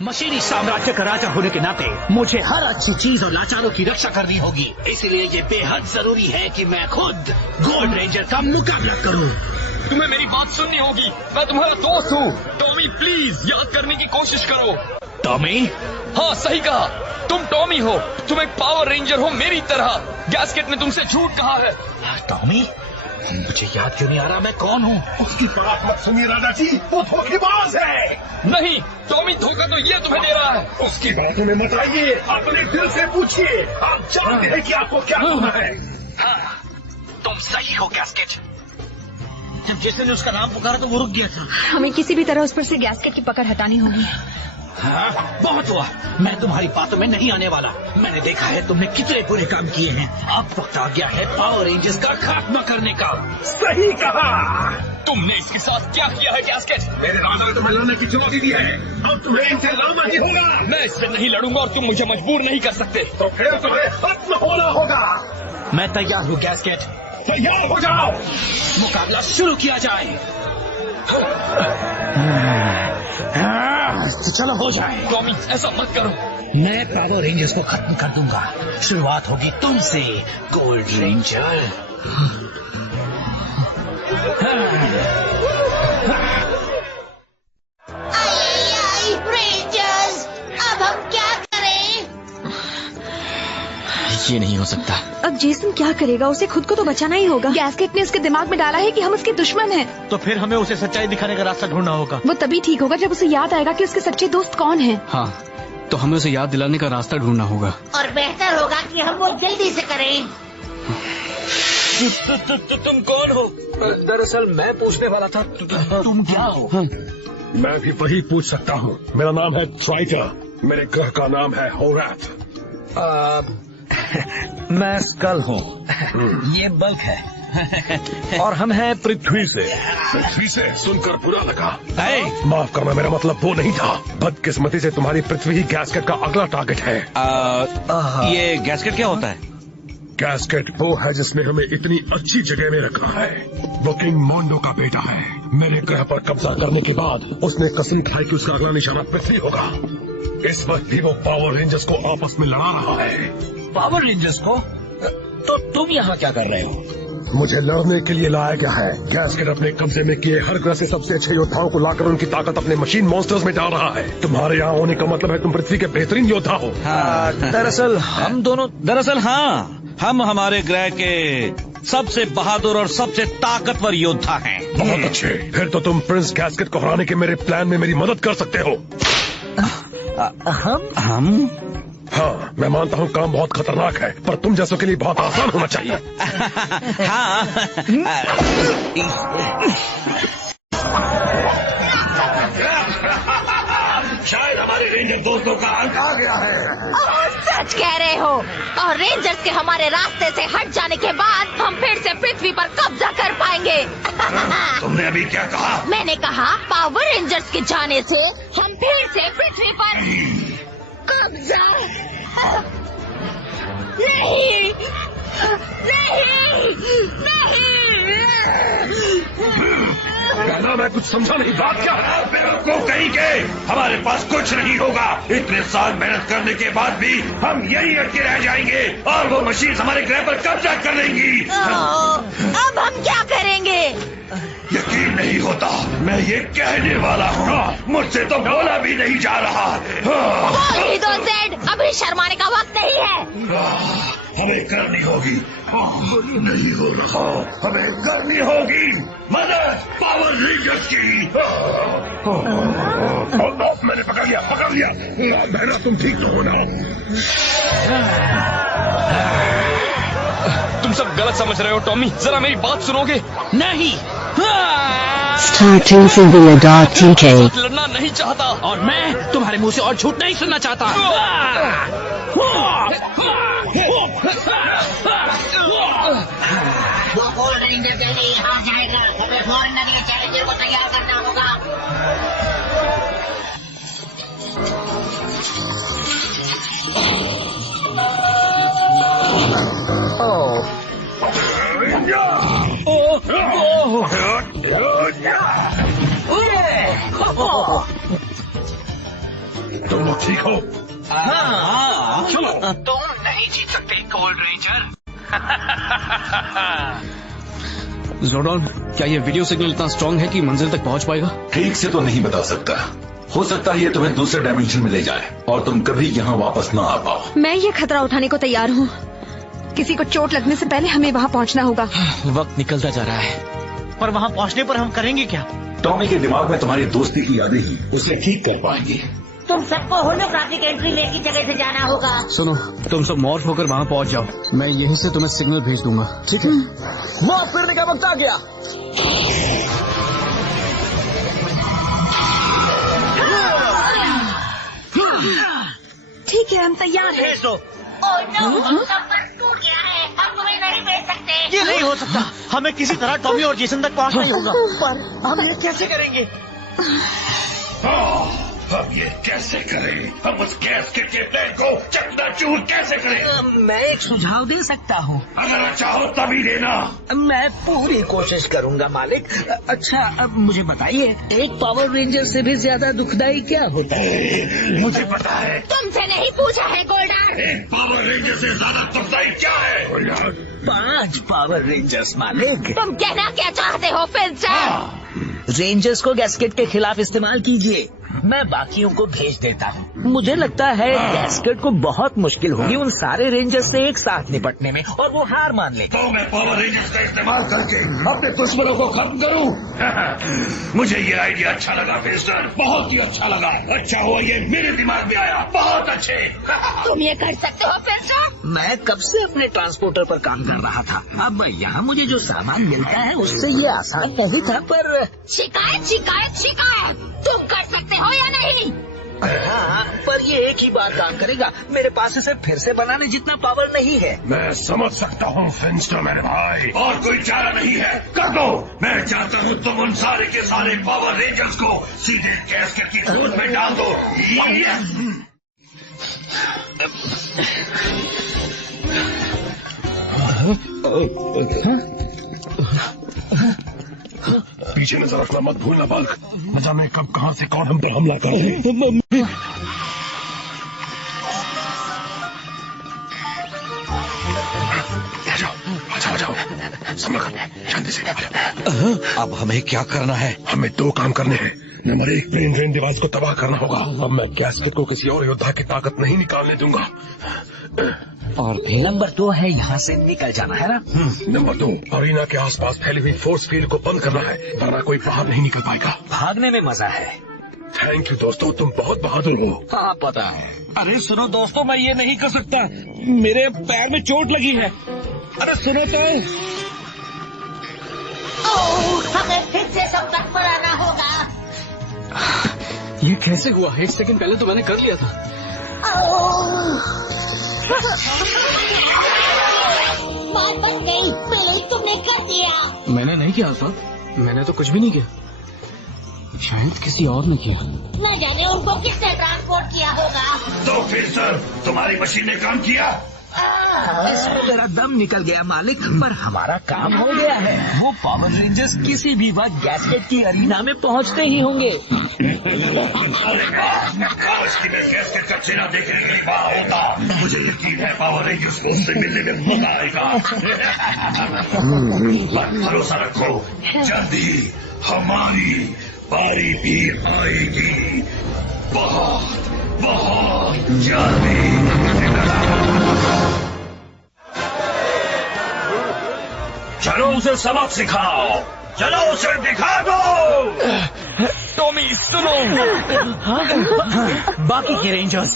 मशीनी साम्राज्य का राजा होने के नाते मुझे हर अच्छी चीज और लाचारों की रक्षा करनी होगी। इसलिए ये बेहद जरूरी है कि मैं खुद गोल्ड रेंजर का मुकाबला करूं। तुम्हें मेरी बात सुननी होगी। मैं तुम्हारा दोस्त हूँ। टॉमी प्लीज याद करने की कोशिश करो। टॉमी? हाँ सही कहा, तुम टॉमी हो। तुम एक पावर रेंजर हो मेरी तरह। गैस्केट ने तुमसे झूठ कहा है। टॉमी? मुझे याद क्यों नहीं आ रहा मैं कौन हूँ? उसकी बात मत सुनिए राजा जी, वो धोखेबाज है। नहीं, टॉमी धोखा तो ये तुम्हें दे रहा है। उसकी बातों में मत आइए, अपने दिल से पूछिए। आप जानते हैं कि आपको क्या होना है। हाँ, तुम सही हो गैस्केट। जब जैसे ने उसका नाम पुकारा तो वो रुक गया था। हमें किसी भी तरह उस पर से गैस्केट की पकड़ हटानी होगी। हाँ, बहुत हुआ। मैं तुम्हारी बातों में नहीं आने वाला। मैंने देखा है तुमने कितने बुरे काम किए हैं। अब वक्त आ गया है पावर रेंजर्स का खात्मा करने का। सही कहा। तुमने इसके साथ क्या किया है गैस्केट? मेरे राजा ने तुम्हें लड़ने की चुनौती दी है। अब तुम्हें इनसे लड़ना ही होगा। मैं इससे नहीं लड़ूंगा और तुम मुझे मजबूर नहीं कर सकते। तो फिर तुम्हें खत्म होना होगा। मैं तैयार हूँ गैस्केट। तैयार हो जाओ, मुकाबला शुरू किया जाए। तो चलो हो जाए। टॉमी ऐसा मत करो। मैं पावर रेंजर्स को खत्म कर दूंगा। शुरुआत होगी तुमसे गोल्ड रेंजर। रेंजर्स, अब हम क्या करें? ये नहीं हो सकता। अब जेसन क्या करेगा? उसे खुद को तो बचाना ही होगा। गैस्केट ने उसके दिमाग में डाला है कि हम उसके दुश्मन हैं। तो फिर हमें उसे सच्चाई दिखाने का रास्ता ढूंढना होगा। वो तभी ठीक होगा जब उसे याद आएगा कि उसके सच्चे दोस्त कौन हैं। हाँ, तो हमें उसे याद दिलाने का रास्ता ढूंढना होगा। और बेहतर होगा कि हम वो जल्दी से करें। तुम कौन हो? दरअसल मैं पूछने वाला था तुम क्या हो? मैं भी वही पूछ सकता हूँ। मेरा नाम है ट्राइटर। मेरे ग्रह का नाम है होराथ। मैं स्कल हूँ। ये बल्क है। और हम हैं पृथ्वी से। पृथ्वी से सुनकर बुरा लगा। Hey! माफ करना, मेरा मतलब वो नहीं था। बदकिस्मती से तुम्हारी पृथ्वी ही गैस्केट का अगला टारगेट है। ये गैस्केट क्या होता है? गैस्केट वो है जिसने हमें इतनी अच्छी जगह में रखा है। वो किंग मोंडो का बेटा है। मेरे ग्रह पर कब्जा करने के बाद उसने कसम खाई कि उसका अगला निशाना पृथ्वी होगा। इस वक्त भी वो पावर रेंजर्स को आपस में लड़ा रहा है। पावर रेंजर्स को? तो तुम यहाँ क्या कर रहे हो? मुझे लड़ने के लिए लाया गया है। गैस्केट अपने कब्जे में किए हर ग्रह से सबसे अच्छे योद्धाओं को लाकर उनकी ताकत अपने मशीन मॉन्स्टर्स में डाल रहा है। तुम्हारे यहाँ होने का मतलब है तुम पृथ्वी के बेहतरीन योद्धा हो। दरअसल हम दोनों हाँ, हम हमारे ग्रह के सबसे बहादुर और सबसे ताकतवर योद्धा हैं। बहुत अच्छे। फिर तो तुम प्रिंस गैस्केट को हराने के मेरे प्लान में मेरी मदद कर सकते हो। हम? हाँ, मैं मानता हूँ काम बहुत खतरनाक है, पर तुम जैसों के लिए बहुत आसान होना चाहिए। हाँ। शायद हमारे रेंजर दोस्तों का अंत आ गया है। सच कह रहे हो। और रेंजर्स के हमारे रास्ते से हट जाने के बाद हम फिर से पृथ्वी पर कब्जा कर पाएंगे। तुमने अभी क्या कहा? मैंने कहा पावर रेंजर्स के जाने से हम फिर से पृथ्वी पर कब्जा नहीं कहना मैं कुछ समझा नहीं। बात क्या है? को कहीं के हमारे पास कुछ नहीं होगा। इतने साल मेहनत करने के बाद भी हम यही अटके रह जाएंगे और वो मशीन हमारे ग्रह पर कब्जा कर लेंगी। अब हम क्या करेंगे? यकीन नहीं होता, मैं ये कहने वाला हूँ। मुझसे तो बोला भी नहीं जा रहा। बोल ही दो ज़ेड, अभी शर्माने का वक्त नहीं है। हमें करनी होगी। नहीं हो रहा, हमें करनी होगी मदद पावर रेंजर्स की। मैंने पकड़ लिया। बहना तुम ठीक तो हो ना? तुम सब गलत समझ रहे हो टॉमी। जरा मेरी बात सुनोगे? नहीं। Starting Singular.tk लड़ना नहीं चाहता। और मैं तुम्हारे मुंह से और झूठ नहीं सुनना चाहता। वो गोल्ड रेंजर जल्दी यहाँ जाएगा। हमें फौरन अगले चैलेंजर को तैयार करना होगा। तुम ठीक हो? हाँ, क्यों? तुम नहीं जीत सकते गोल्ड रेंजर। ज़ोरडॉन, क्या ये वीडियो सिग्नल इतना स्ट्रांग है कि मंजिल तक पहुंच पाएगा? ठीक से तो नहीं बता सकता। हो सकता है ये तुम्हें दूसरे डायमेंशन में ले जाए और तुम कभी यहाँ वापस ना आ पाओ। मैं ये खतरा उठाने को तैयार हूँ। किसी को चोट लगने से पहले हमें वहाँ पहुँचना होगा। वक्त निकलता जा रहा है। पर वहाँ पहुँचने पर हम करेंगे क्या? टॉमी के दिमाग में तुम्हारी दोस्ती की यादें ही उसे ठीक कर पाएंगी। तुम सबको होलोग्राफिक एंट्री लेन की जगह से जाना होगा। सुनो, तुम सब मॉर्फ होकर वहाँ पहुँच जाओ। मैं यहीं से तुम्हें सिग्नल भेज दूंगा। ठीक है? मॉर्फ करने का वक्त आ गया। ठीक है, हम तैयार हैं। ओह नो, संपर्क टूट गया है। हम तुम्हें नहीं भेज सकते। ये नहीं हो सकता। हमें किसी तरह टॉमी और जेसन तक पहुंचना ही होगा। पर हम ये कैसे करेंगे? हम ये कैसे करें? हम उस गैस्केट के प्लान को चकनाचूर कैसे करें? मैं एक सुझाव दे सकता हूँ। अगर चाहो तभी देना। मैं पूरी कोशिश करूँगा मालिक। अच्छा, अब मुझे बताइए, एक पावर रेंजर से भी ज्यादा दुखदाई क्या होता है? मुझे पता है। तुमसे नहीं पूछा है गोल्डन। एक पावर रेंजर से ज्यादा दुखदाई क्या है? 5 पावर रेंजर्स मालिक। तुम कहना क्या चाहते हो फिंचर? रेंजर्स को गैस्केट के खिलाफ इस्तेमाल कीजिए। मैं बाकियों को भेज देता हूँ। मुझे लगता है गैस्केट को बहुत मुश्किल होगी उन सारे रेंजर्स से एक साथ निपटने में, और वो हार मान ले। तो मैं पावर रेंजर्स का इस्तेमाल करके अपने दुश्मनों को खत्म करूँ। मुझे ये आइडिया अच्छा लगा फिंचर, बहुत ही अच्छा लगा। अच्छा हुआ ये मेरे दिमाग में आया। बहुत अच्छे। तुम ये कर सकते हो फिंचर? मैं कब से अपने ट्रांसपोर्टर पर काम कर रहा था। अब यहाँ मुझे जो सामान मिलता है उससे ये आसान नहीं था, पर शिकायत शिकायत शिकायत। तुम कर सकते हो या नहीं? हाँ, पर ये एक ही बार काम करेगा। मेरे पास इसे फिर से बनाने जितना पावर नहीं है। मैं समझ सकता हूँ फिंचर मेरे भाई, और कोई चारा नहीं है। कर दो। मैं चाहता हूँ तुम उन सारे के सारे पावर रेंजर्स को सीधे गैस्केट की खोज में डाल दो। पीछे नजर रखना मत भूलना बल्क। न जाने कब कहां से कौन हम पर हमला कर दे। आ जाओ संभल कर, शांति से। अब हमें क्या करना है? हमें 2 काम करने हैं। नंबर 1, ब्रेन ड्रेन डिवाइस को तबाह करना होगा। अब मैं गैस्केट को किसी और योद्धा की ताकत नहीं निकालने दूंगा। और फिर नंबर 2 है यहाँ से निकल जाना, है ना? नंबर 2, अरीना के आसपास फैली हुई फोर्स फील्ड को बंद करना है, वरना कोई बाहर नहीं निकल पाएगा। भागने में मजा है। थैंक यू दोस्तों, तुम बहुत बहादुर हो। हाँ, पता है। अरे सुनो दोस्तों, मैं ये नहीं कर सकता। मेरे पैर में चोट लगी है। अरे सुनो तो। हमें फिर से संपर्क पर आना होगा। ये कैसे हुआ? 1 सेकंड पहले तो मैंने कर लिया था। बात बच गई। बिल्कुल तुमने कर दिया। मैंने नहीं किया अल्फा, मैंने तो कुछ भी नहीं किया। शायद किसी और ने किया। न जाने उनको किसने ट्रांसपोर्ट किया होगा। तो फिर सर, तुम्हारी मशीन ने काम किया? इसमें मेरा दम निकल गया मालिक, पर हमारा काम हो गया है। वो पावर रेंजर्स किसी भी वक्त गैस्केट की अरीना में पहुंचते ही होंगे। आज की मैं गैस्केट का चेहरा देखने के लिए वहाँ होता। मुझे यकीन है पावर रेंजर्स को उससे मिलने में मजा आएगा। पर भरोसा रखो, जल्दी हमारी बारी भी आएगी। बहुत बहुत जल्दी। चलो उसे सबक सिखाओ। चलो उसे दिखा दो। टॉमी सुनो। बाकी के रेंजर्स।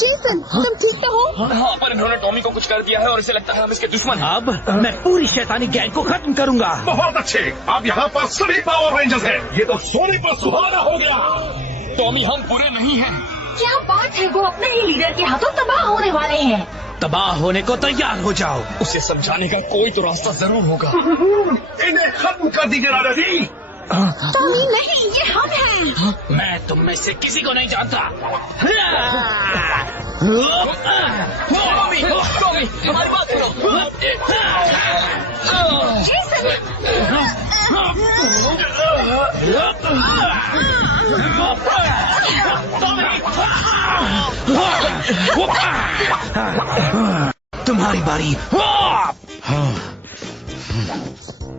जेसन, तुम ठीक तो हो? हाँ, पर इन्होंने टॉमी को कुछ कर दिया है और इसे लगता है हम इसके दुश्मन हैं। अब मैं पूरी शैतानी गैंग को खत्म करूंगा। बहुत अच्छे। अब यहाँ पर सभी पावर रेंजर्स हैं। ये तो सोने पर सुहाना हो गया। टॉमी, हम पूरे नहीं हैं। क्या बात है, वो अपने ही लीडर के हाथों तबाह होने वाले हैं। तबाह होने को तैयार हो जाओ। उसे समझाने का कोई तो रास्ता जरूर होगा। इन्हें खत्म कर दीजिए राजा जी। टॉमी नहीं, ये हम हैं। मैं तुम में से किसी को नहीं जानता। टॉमी, हमारी बात सुनो। जेसन, तुम्हारी बारी।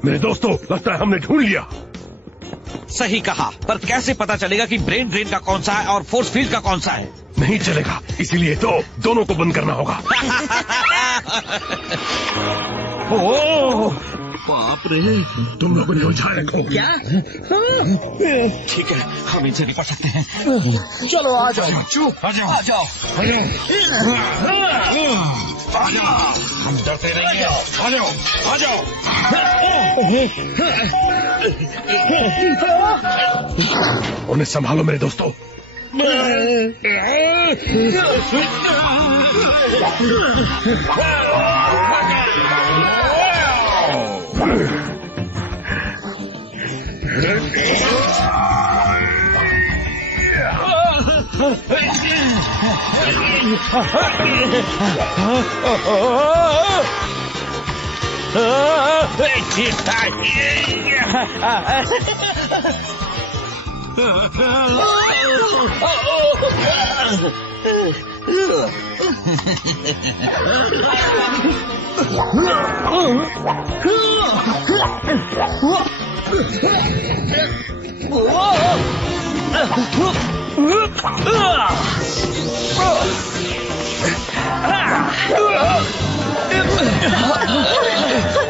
मेरे दोस्तों, लगता है हमने ढूंढ लिया। सही कहा, पर कैसे पता चलेगा कि ब्रेन ड्रेन का कौन सा है और फोर्स फील्ड का कौन सा है? नहीं चलेगा, इसीलिए तो दोनों को बंद करना होगा। ओह बाप रे, तुम लोगों ने उलझा रखो। क्या? ठीक है, हम इनसे निपट सकते हैं। चलो आ जाओ। चुप, आ जाओ। आ जाओ। हम डरते नहीं हैं। आ जाओ, आ जाओ। उन्हें संभालो मेरे दोस्तों।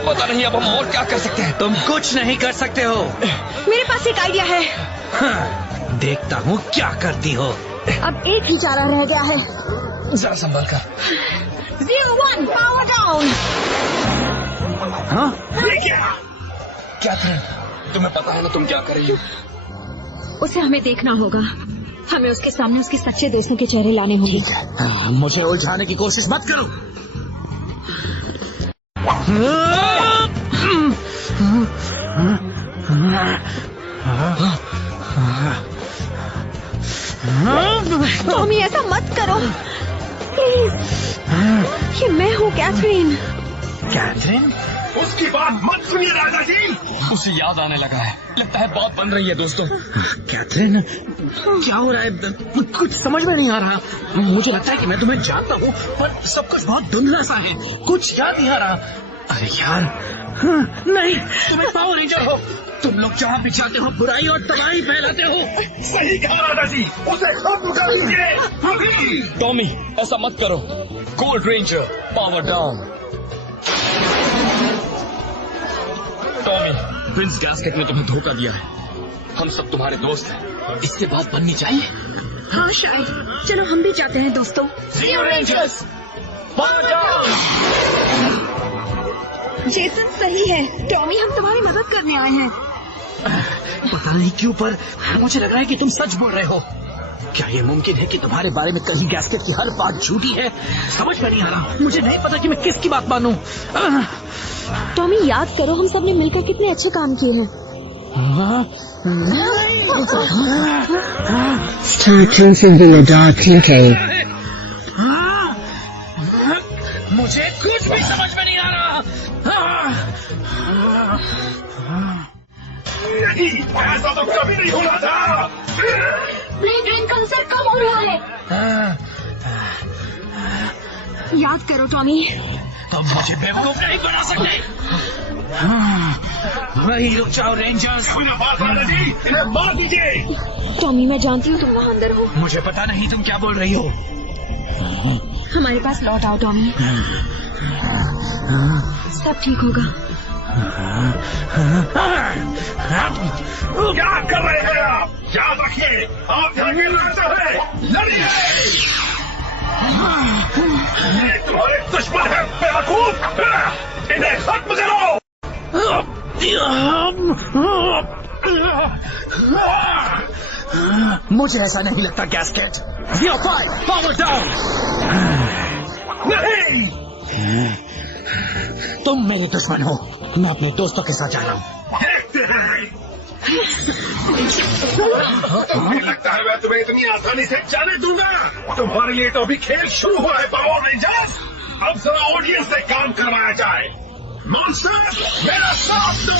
पता नहीं अब हम और क्या कर सकते हैं। तुम कुछ नहीं कर सकते हो। मेरे पास एक आइडिया है। हाँ, देखता हूँ क्या करती हो। अब एक ही चारा रह गया है। जरा संभल कर। 01 पावर डाउन। हाँ? क्या करें? तुम्हें पता है ना तुम क्या कर रही हो? उसे हमें देखना होगा। हमें उसके सामने उसके सच्चे दोस्तों के चेहरे लाने होंगे। मुझे उलझाने की कोशिश मत करो। टॉमी ऐसा मत करो प्लीज। ये मैं हूँ कैथरीन। कैथरीन? उसकी बात मत सुनिए दादाजी। उसे याद आने लगा है। लगता है बात बन रही है दोस्तों। कैथरीन, क्या हो रहा है? कुछ समझ में नहीं आ रहा। मुझे लगता है कि मैं तुम्हें जानता हूँ, पर सब कुछ बहुत धुंधला सा है। कुछ याद नहीं आ रहा। अरे यार, नहीं, तुम एक पावर रेंजर हो। तुम लोग जहाँ भी जाते हो बुराई और तबाही फैलाते हो। सही कहा दादाजी, उसे खत्म कर दीजिए। टॉमी, ऐसा मत करो। Cold ranger, power down. Tommy, Prince gasket ने तुम्हें धोखा दिया है। हम सब तुम्हारे दोस्त हैं। इसके बाद बननी चाहिए। हाँ शायद। चलो हम भी जाते हैं दोस्तों। Rangers, power down. जेसन सही है। टॉमी, हम तुम्हारी मदद करने आए हैं। पता नहीं क्यों, पर मुझे लग रहा है कि तुम सच बोल रहे हो। क्या ये मुमकिन है कि तुम्हारे बारे में कहीं गैस्केट की हर बात झूठी है? समझ में नहीं आ रहा। मुझे नहीं पता कि मैं किसकी बात मानूं। टॉमी, याद करो हम सब ने मिलकर कितने अच्छे काम किए हैं। मुझे कुछ भी समझ में नहीं आ रहा। नहीं, ऐसा तो कभी नहीं होना था। ब्रेन ड्रेन का असर कम हो रहा है। याद करो टॉमी। तुम मुझे बेवकूफ नहीं बना सकते। वही रुक जाओ रेंजर्स। दादाजी, इन्हें मार दीजिए। टॉमी, मैं जानती हूँ तुम वहाँ अंदर हो। मुझे पता नहीं तुम क्या बोल रही हो। हमारे पास लौट आओ टॉमी। सब ठीक होगा। क्या कर रहे हैं आप? याद रखिए, आप यहाँ गिरना चाहे लड़िए। ये तुम्हारे दुश्मन है बेवकूफ। इन्हें खत्म करो। मुझे ऐसा नहीं लगता गैस्केट। 05 power down. नहीं, तुम मेरे दुश्मन हो। मैं अपने दोस्तों के साथ जा रहा हूँ। तुम्हें लगता है मैं तुम्हें इतनी आसानी से जाने दूंगा? तुम्हारे लिए तो अभी खेल शुरू हुआ है पावर रेंजर्स। अब जरा ऑडियंस से काम करवाया जाए। मॉन्स्टर, मेरा साथ दो।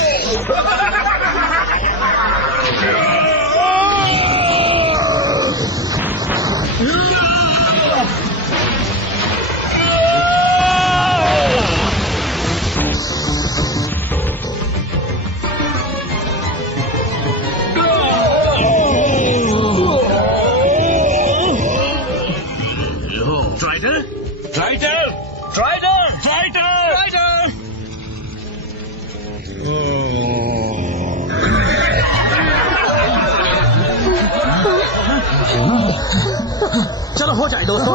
चलो हो जाए दोस्तों।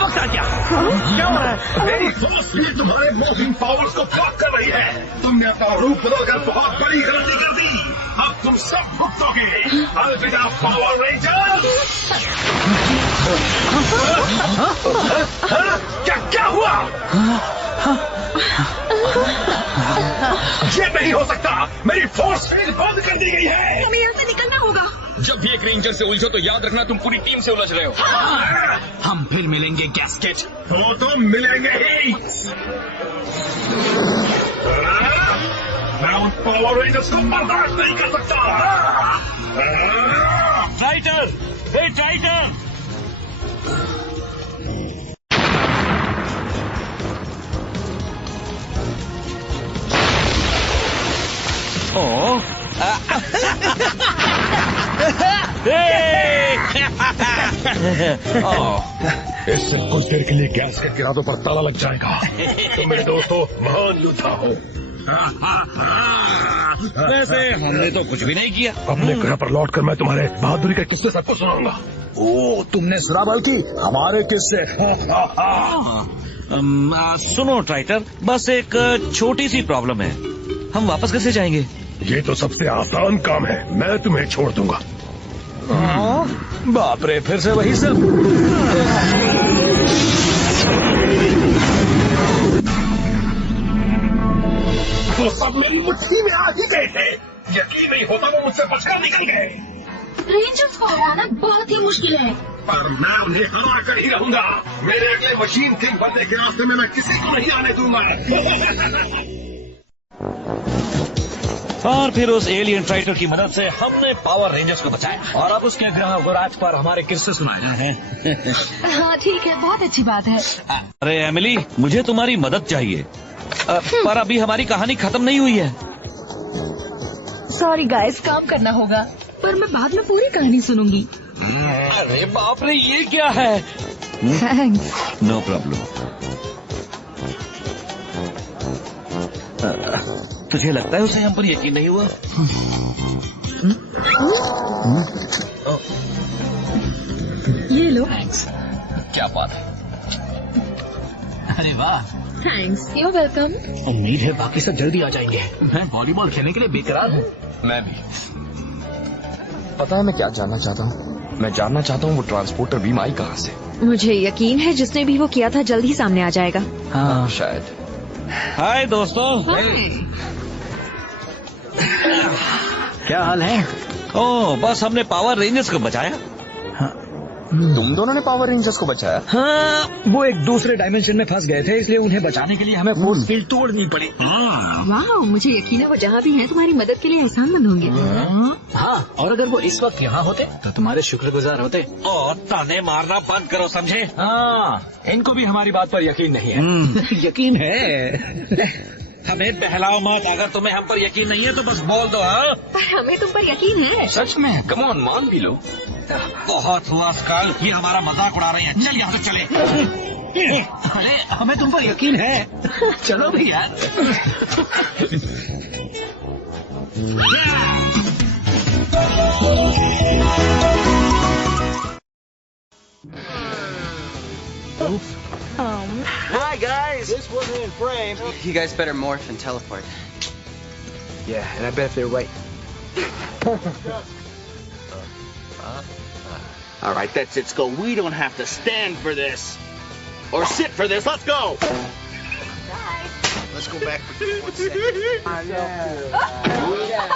वक्त आ गया। क्या हो रहा है? मेरी फोर्स भी तुम्हारे मॉर्फिंग पावर्स को ब्लॉक कर रही है। तुमने अपना रूप बदलकर बहुत बड़ी गलती कर दी। अब तुम सब भुगतोगे। अलविदा पावर रेंजर्स। क्या हुआ? ये नहीं हो सकता। मेरी फोर्स फील्ड बंद कर दी गई है। हमें यहाँ से निकलना होगा। जब भी एक रेंजर से उलझो तो याद रखना तुम पूरी टीम से उलझ रहे हो। हम फिर मिलेंगे गैस्केट। तो मिलेंगे ही। मैं उन पावर रेंजर्स को बर्दाश्त नहीं कर सकता। ट्राइटर, हे ट्राइटर! इससे कुछ देर के लिए गैस के गिरादों पर ताला लग जाएगा। तुम्हें दोस्तों महान योद्धा हो। वैसे हमने तो कुछ भी नहीं किया। अपने ग्रह पर लौटकर मैं तुम्हारे बहादुरी के किस्से सबको सुनाऊंगा। ओ, तुमने सुना बल्कि हमारे किस्से। सुनो ट्राइटर, बस एक छोटी सी प्रॉब्लम है। हम वापस कैसे जाएंगे? ये तो सबसे आसान काम है। मैं तुम्हें छोड़ दूंगा। बाप रे, फिर से वही सब। वो सब मेरी मुट्ठी में आ ही गए थे। यकीन नहीं होता वो मुझसे बचकर निकल गए। रेंजर्स को हराना बहुत ही मुश्किल है। पर मैं उन्हें हरा कर ही रहूंगा। मेरे अगले मशीन किंग बनने के रास्ते में मैं किसी को नहीं आने दूंगा। और फिर उस एलियन ट्राइटर की मदद से हमने पावर रेंजर्स को बचाया। और अब उसके ग्रह गुराज पर हमारे किस्से सुनाए हैं। हाँ ठीक है, बहुत अच्छी बात है। अरे एमिली, मुझे तुम्हारी मदद चाहिए। पर अभी हमारी कहानी खत्म नहीं हुई है। सॉरी गाइस, काम करना होगा, पर मैं बाद में पूरी कहानी सुनूंगी। अरे बाप रे, ये क्या है? थैंक्स। No problem. तुझे लगता है उसे हम पर यकीन नहीं हुआ? ये लो। क्या बात है? अरे वाह, थैंक्स, यू वेलकम। उम्मीद है बाकी सब जल्दी आ जाएंगे। मैं वॉलीबॉल खेलने के लिए बेकरार हूँ। मैं भी। पता है मैं क्या जानना चाहता हूँ? मैं जानना चाहता हूँ वो ट्रांसपोर्टर बीम आई कहाँ से? मुझे यकीन है जिसने भी वो किया था जल्द ही सामने आ जाएगा। हाँ, शायद। हाय दोस्तों। क्या हाल है? ओह, बस हमने पावर रेंजर्स को बचाया। तुम दोनों ने पावर रेंजर्स को बचाया? हाँ, वो एक दूसरे डायमेंशन में फंस गए थे, इसलिए उन्हें बचाने के लिए हमें फोर्स फील्ड तोड़नी पड़ी। वाह, मुझे यकीन है वो जहाँ भी हैं तुम्हारी मदद के लिए एहसानमंद होंगे। हाँ, और अगर वो इस वक्त यहाँ होते तो तुम्हारे शुक्रगुजार होते। और ताने मारना बंद करो, समझे? हाँ, इनको भी हमारी बात पर यकीन नहीं है। यकीन है। हमें बहलाओ मत। अगर तुम्हें हम पर यकीन नहीं है तो बस बोल दो। हाँ, पर हमें तुम पर यकीन है। सच में? कम ऑन, मान भी लो। बहुत हुआ स्कल, ये हमारा मजाक उड़ा रही है। चल यहाँ से चले। अरे हमें तुम पर यकीन है। चलो भी यार। Hi guys! This wasn't in frame. You guys better morph and teleport. Yeah, and I bet if they're right. All right, that's it, Skull. We don't have to stand for this. Or sit for this. Let's go! Let's go back for 1 second. I know. Yeah.